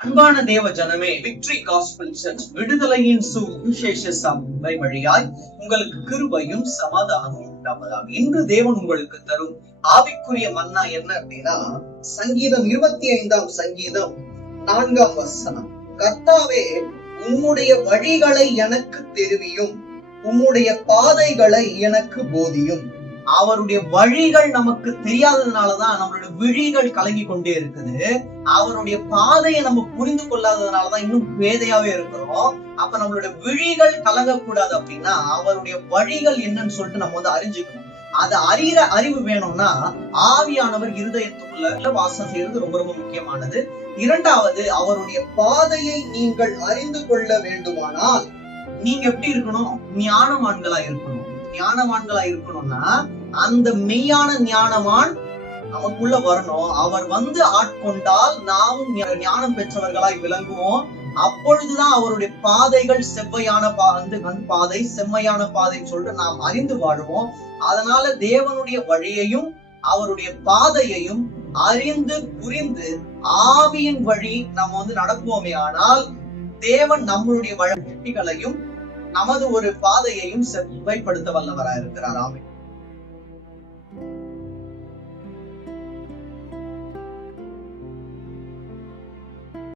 அன்பான தேவ ஜனமே, விக்டரி காஸ்பல் சர்ச் விடுதலையின் சுவிசேஷ சபை வழியாய் உங்களுக்கு கிருபையும் சமாதானமும் உண்டாவதாக. இன்று தேவன் உங்களுக்கு தரும் ஆவிக்குரிய மன்னா என்ன அப்படின்னா, சங்கீதம் 25ஆம் சங்கீதம் 4ஆம் வசனம். கர்த்தாவே, உம்முடைய வழிகளை எனக்கு தெரிவியும், உம்முடைய பாதைகளை எனக்கு போதியும். அவருடைய வழிகள் நமக்கு தெரியாததுனாலதான் நம்மளுடைய விழிகள் கலங்கி கொண்டே இருக்குது. அவருடைய பாதையை நம்ம புரிந்து கொள்ளாததுனாலதான் இன்னும் பேதையாவே இருக்கிறோம். அப்ப நம்மளுடைய விழிகள் கலங்கக்கூடாது அப்படின்னா அவருடைய வழிகள் என்னன்னு சொல்லிட்டு நம்ம அறிஞ்சுக்கணும். அதை அறிகிற அறிவு வேணும்னா ஆவியானவர் இருதயத்துக்குள்ள வாசம் செய்யறது ரொம்ப ரொம்ப முக்கியமானது. இரண்டாவது, அவருடைய பாதையை நீங்கள் அறிந்து கொள்ள வேண்டுமானால் நீங்க எப்படி இருக்கணும்? ஞானவான்களா இருக்கணும். ஞானவான்களா இருக்கணும்னா அந்த மெய்யான ஞானவான் நமக்குள்ள வரணும். அவர் ஆட்கொண்டால் நாமும் ஞானம் பெற்றவர்களாய் விளங்குவோம். அப்பொழுதுதான் அவருடைய பாதைகள் செவ்வையான பாதை, செம்மையான பாதைன்னு சொல்லிட்டு நாம் அறிந்து வாழுவோம். அதனால தேவனுடைய வழியையும் அவருடைய பாதையையும் அறிந்து புரிந்து ஆவியின் வழி நம்ம நடப்போமே ஆனால் தேவன் நம்மளுடைய வழிகளையும் நமது ஒரு பாதையையும் செவ்வாய்ப்படுத்த வல்லவராய் இருக்கிறார். ஆமென்.